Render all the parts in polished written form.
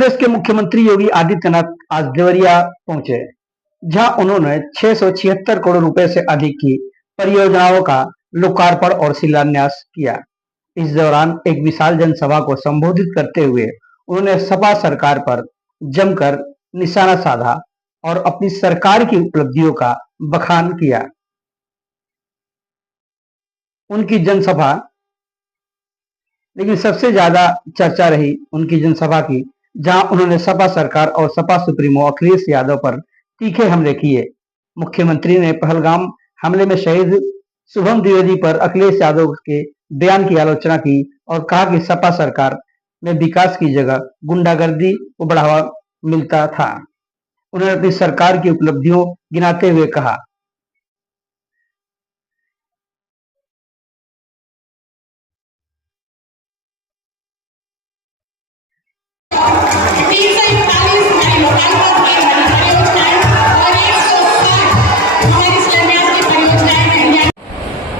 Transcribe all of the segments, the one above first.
प्रदेश के मुख्यमंत्री योगी आदित्यनाथ आज देवरिया पहुंचे, जहां उन्होंने 676 करोड़ रुपए से अधिक की परियोजनाओं का लोकार्पण और शिलान्यास किया। इस दौरान एक विशाल जनसभा को संबोधित करते हुए उन्होंने सपा सरकार पर जमकर निशाना साधा और अपनी सरकार की उपलब्धियों का बखान किया। उनकी जनसभा, लेकिन सबसे ज्यादा चर्चा रही उनकी जनसभा की, जहां उन्होंने सपा सरकार और सपा सुप्रीमो अखिलेश यादव पर तीखे हमले किए। मुख्यमंत्री ने पहलगाम हमले में शहीद शुभम द्विवेदी पर अखिलेश यादव के बयान की आलोचना की और कहा कि सपा सरकार में विकास की जगह गुंडागर्दी को बढ़ावा मिलता था। उन्होंने अपनी सरकार की उपलब्धियों गिनाते हुए कहा,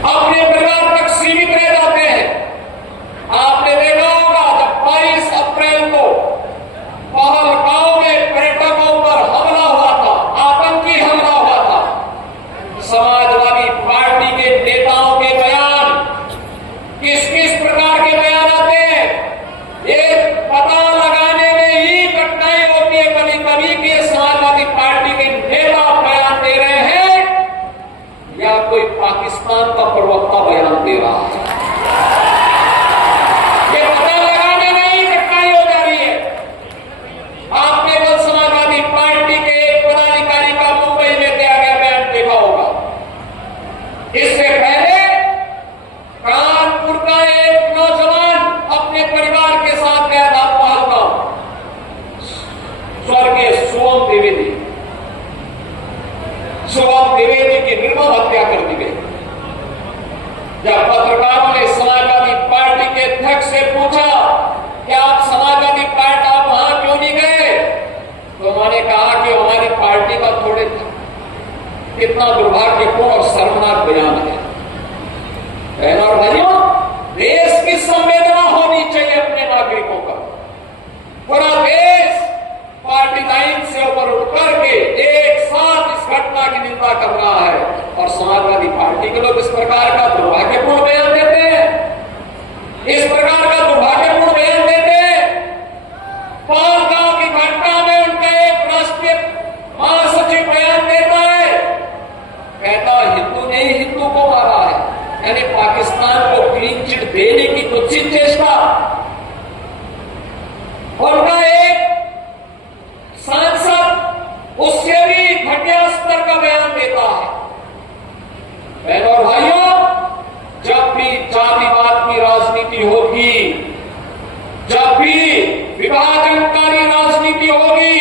अपने परिवार तक सीमित रह जाते हैं। आपने देखा होगा जब 22 अप्रैल को पहलगाम में पर्यटकों पर हमला हुआ था, आतंकी हमला हुआ था, समाजवादी पार्टी के नेताओं के बयान किस किस प्रकार के बयान आते हैं, ये पता लगाने में ही कठिनाई होती है कभी कभी कि समाजवादी पार्टी के नेता बयान दे रहे हैं या कोई पाकिस्तान का प्रवक्ता बयान दे रहा है। ये पता लगाने में ही कठिनाई हो जा रही है। आपने कल समाजवादी पार्टी के एक पदाधिकारी का मुंबई में दिया गया बयान देखा होगा। इससे पहले कानपुर का एक नौजवान अपने परिवार के साथ गया था पहलगाम, स्वर्गीय शुभम द्विवेदी की निर्मम हत्या कर दी गई। जब पत्रकारों ने समाजवादी पार्टी के अध्यक्ष से पूछा कि आप समाजवादी पार्टी आप वहां क्यों नहीं गए, तो उन्होंने कहा कि हमारी पार्टी का थोड़े कितना दुर्भाग्यपूर्ण और शर्मनाक बयान है। बहनों और भाइयों, देश की संवेदना होनी चाहिए अपने नागरिकों का। पूरा देश पार्टी लाइन से ऊपर उठ करके एक साथ इस घटना की निंदा कर रहा है और समाजवादी पार्टी के लोग इस प्रकार का दुर्भाग्यपूर्ण बयान देते हैं, इस प्रकार का दुर्भाग्यपूर्ण बयान देते हैं। पहलगाम की घटना में उनका एक राष्ट्रीय महासचिव बयान देता है, कहता हिंदू ने ही हिंदू को मारा है, यानी पाकिस्तान को क्लीन चिट देने की कुछ चेष्टा। उनका एक सांसद उससे भी घटिया स्तर का बयान देता है। बहनों और भाइयों, जब भी जातिवाद की राजनीति होगी, जब भी विभाजनकारी राजनीति होगी,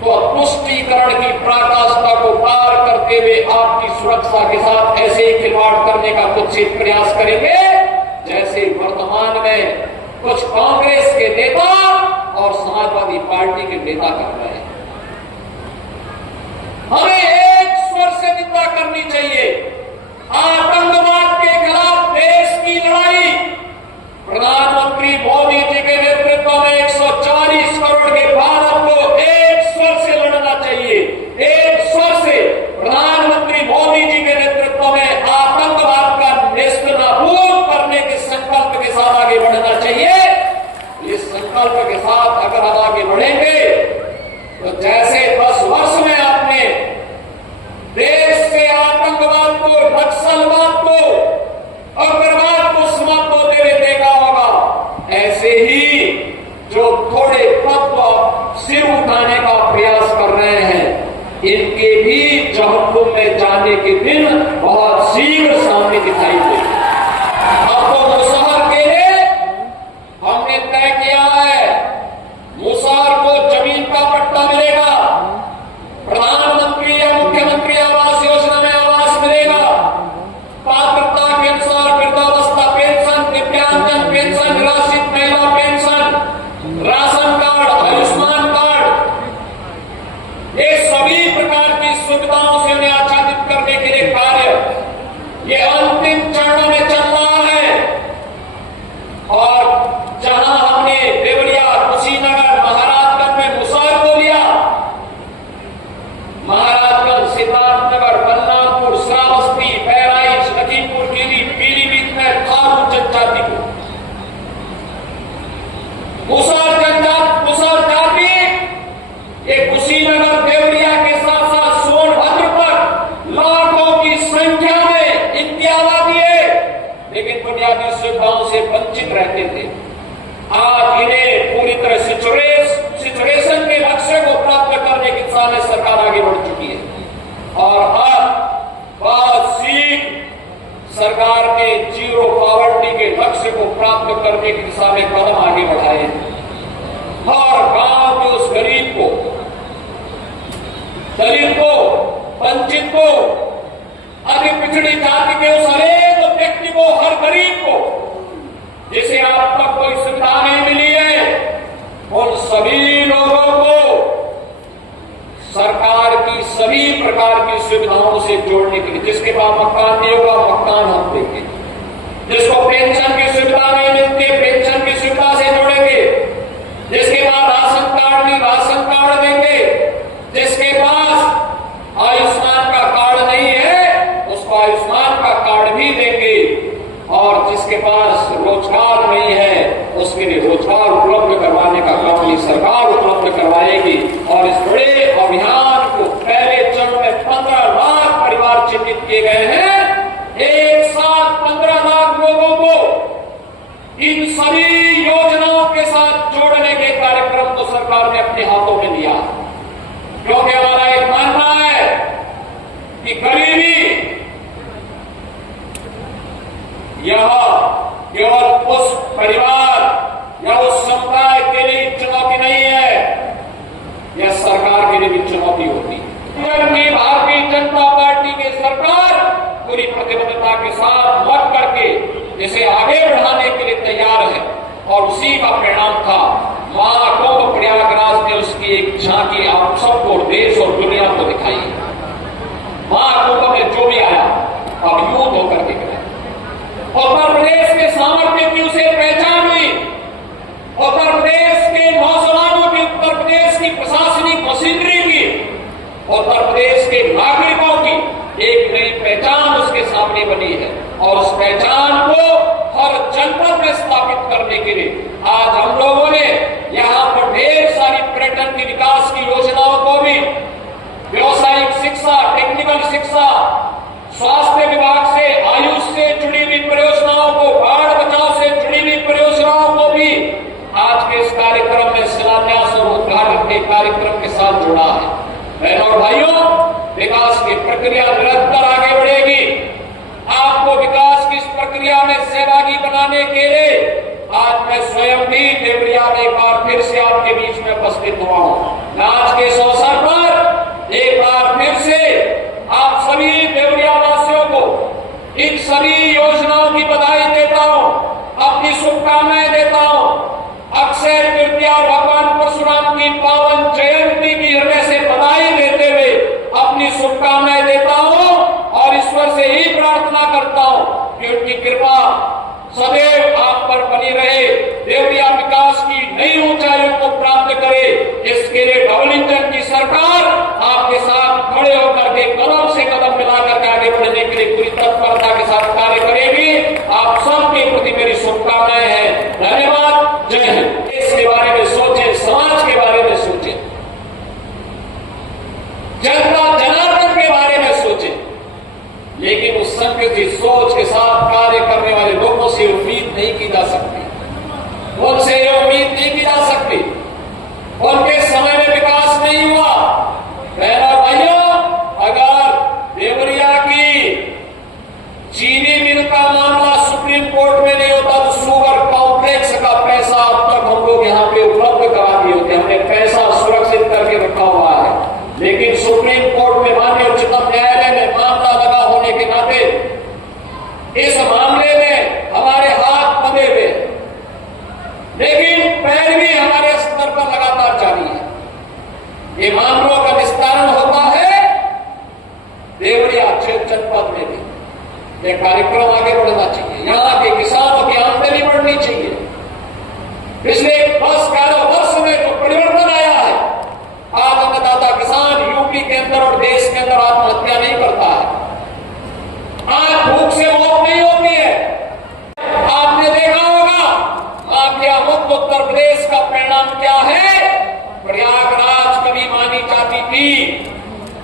तो तुष्टीकरण की पराकाष्ठा को पार करते हुए आपकी सुरक्षा के साथ ऐसे ही खिलवाड़ करने का कुत्सित प्रयास करेंगे जैसे वर्तमान में कुछ कांग्रेस के नेता और समाजवादी पार्टी के नेता कर रहे हैं। हमें एक स्वर से निंदा करनी चाहिए। आतंकवाद के खिलाफ देश की लड़ाई प्रधानमंत्री मोदी जी के नेतृत्व में 140 करोड़ के भारत को एक स्वर से लड़ना चाहिए। एक स्वर से प्रधानमंत्री मोदी जी के नेतृत्व में आतंकवाद का नेस्तनाबूद करने के संकल्प के साथ आगे बढ़ना चाहिए। इस संकल्प के साथ अगर हम आगे बढ़ेंगे तो जैसे 10 वर्ष में आपने देश से आतंकवाद को, नक्सलवाद को, उग्रवाद को समाप्त होते हुए देखा होगा, ऐसे ही जो थोड़े तत्व सिर उठाने का प्रयास कर रहे हैं, इनके भी जहन्नुम में जाने के दिन बहुत शीघ्र सामने दिखाई देंगे। आपको मुसहर के लिए हमने तय किया है, मुसहर को जमीन का पट्टा मिलेगा, प्रधानमंत्री या मुख्यमंत्री आवास योजना में आवास मिलेगा, पात्रता के अनुसार वृद्धावस्था पेंशन, दिव्यांगजन पेंशन, निराश्रित महिला pension, ration card, Ayushman card, ये सभी प्रकार की सुविधाओं से उन्हें आच्छादित करने के लिए कार्य ये अंतिम चरणों में चल रहा है। सुविधाओं से वंचित रहते थे, आज इन्हें पूरी तरह सिचुएशन के लक्ष्य को प्राप्त करने की दिशा में सरकार आगे बढ़ चुकी है। और अब बहुत शीघ्र सरकार ने जीरो पॉवर्टी के लक्ष्य को प्राप्त करने की दिशा में कदम आगे बढ़ाए और गांव के उस गरीब को, दलित को, वंचित को, अति पिछड़ी जाति के उस हरेक व्यक्ति को, हर गरीब को जिसे अब तक कोई सुविधा नहीं मिली है, उन सभी लोगों को सरकार की सभी प्रकार की सुविधाओं से जोड़ने के लिए, जिसके पास मकान नहीं होगा मकान हम देंगे, जिसको पेंशन की सुविधा नहीं मिलती है पेंशन की सुविधा से जोड़ेंगे, जिसके पास राशन कार्ड नहीं राशन कार्ड देंगे, जिसके पास आयुष्मान का कार्ड नहीं है उसको आयुष्मान का कार्ड भी देंगे, और जिसके पास रोजगार नहीं है उसके लिए रोजगार उपलब्ध करवाने का काम ये सरकार उपलब्ध करवाएगी। और इस बड़े अभियान को पहले चरण में 15 लाख परिवार चिन्हित किए गए हैं। एक साथ 15 लाख लोगों को इन सभी योजनाओं के साथ जोड़ने के कार्यक्रम को सरकार ने अपने हाथों में लिया, क्योंकि हमारा एक मानना है कि गरीबी यह केवल उस परिवार या उस समुदाय के लिए चुनौती नहीं है, यह सरकार के लिए भी चुनौती होती है। भारतीय जनता पार्टी की सरकार पूरी प्रतिबद्धता के साथ मत करके इसे आगे बढ़ाने के लिए तैयार है, और उसी का परिणाम था महाकुंभ प्रयागराज ने उसकी एक झांकी आप सबको, देश और दुनिया को दिखाई। महाकुंभ में जो भी आया अब यूं होकर के गया। उत्तर प्रदेश के सामर्थ्य की उसे पहचान हुई, उत्तर प्रदेश के नौजवानों की, उत्तर प्रदेश की प्रशासनिक मशीनरी की, उत्तर प्रदेश के नागरिकों की एक नई पहचान उसके सामने बनी है। और उस पहचान को हर जनपद में स्थापित करने के लिए आज हम लोगों ने यहाँ पर ढेर सारी पर्यटन की विकास की योजनाओं को भी, व्यवसायिक शिक्षा, टेक्निकल शिक्षा, स्वास्थ्य विभाग से, आयुष से जुड़ी हुई परियोजनाओं को, बाढ़ बचाव से जुड़ी हुई परियोजनाओं को भी आज के इस कार्यक्रम में शिलान्यास और उद्घाटन के कार्यक्रम के साथ जोड़ा है। बहनों और भाइयों, विकास की प्रक्रिया निरंतर आगे बढ़ेगी। आपको विकास की इस प्रक्रिया में सहभागी बनाने के लिए आज मैं स्वयं भी देवरिया में एक बार फिर से आपके बीच में उपस्थित हुआ हूं। आज के इस अवसर पर एक बार फिर से आप सभी देवरिया वासियों को इन सभी योजनाओं की बधाई देता हूं, अपनी शुभकामनाएं देता हूं। अक्षय तृतीया और भगवान परशुराम की पावन जयंती की हृदय से बधाई देते हुए अपनी शुभकामनाएं देता हूं, और ईश्वर से ही प्रार्थना करता हूं कि उनकी कृपा सदैव आप पर बनी रहे, देवरिया विकास की नई ऊंचाइयों को प्राप्त करे। इसके लिए डबल इंजन की सरकार आपके साथ खड़े होकर के कदम से कदम मिलाकर के आगे बढ़ने के लिए पूरी तत्परता के साथ कार्य करेगी। आप सबके प्रति मेरी शुभकामनाएं हैं। धन्यवाद। जय हिंद। देश के बारे में सोचे, समाज के बारे में सोचे, जनता जनार्दन के बारे में सोचे, लेकिन उस संकृति सोच के साथ कार्य करने वाले लोगों से उम्मीद नहीं की जा सकती, उनसे ये उम्मीद नहीं की जा सकती। उनके समय में विकास नहीं हुआ। बहनों और भाइयों, अगर देवरिया की चीनी मिल का मामला सुप्रीम कोर्ट में नहीं होता तो शुगर कॉम्प्लेक्स का पैसा अब तक हम लोग यहाँ पे उपलब्ध करा दिए होते। हमने पैसा सुरक्षित करके रखा हुआ है, लेकिन सुप्रीम कोर्ट में, माननीय उच्चतम न्यायालय में मामला लगा होने के नाते इस मामले में हमारे हाथ बंधे हुए, लेकिन पैरवी हमारे स्तर पर लगातार जारी है। ये मामलों का निस्तारण होता है देवरिया जनपद में भी। ये कार्यक्रम आगे बढ़ना चाहिए। यहाँ के किसानों की आमदनी बढ़नी चाहिए। पिछले 10-11 वर्ष में जो परिवर्तन आया है, आज अन्नदाता किसान यूपी के अंदर और देश के अंदर आत्महत्या नहीं करता है, आज भूख से मौत नहीं होती है। आपने देखा होगा माफिया मुक्त उत्तर प्रदेश का परिणाम क्या है। प्रयागराज कभी मानी जाती थी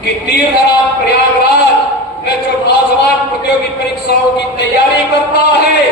कि तीर्थराज प्रयागराज में जो नौजवान प्रतियोगी परीक्षाओं की तैयारी करता है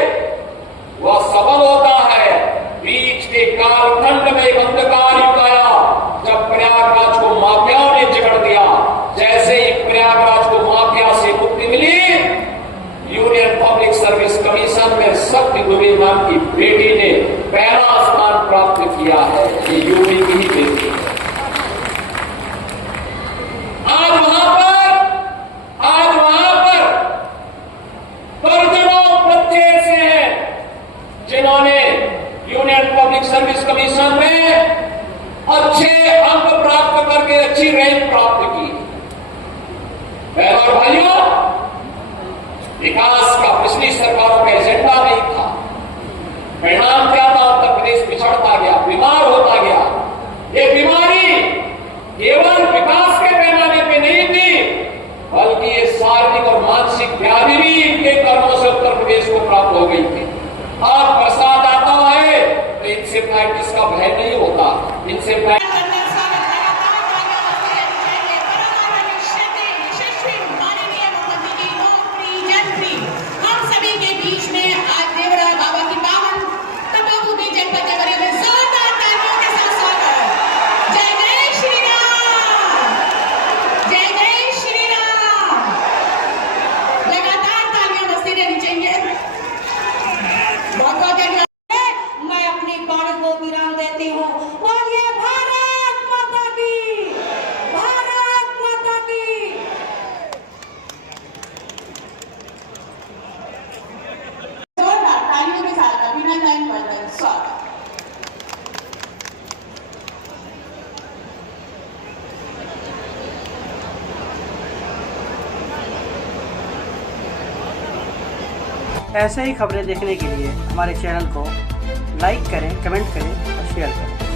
ऐसे ही खबरें देखने के लिए हमारे चैनल को लाइक करें, कमेंट करें और शेयर करें।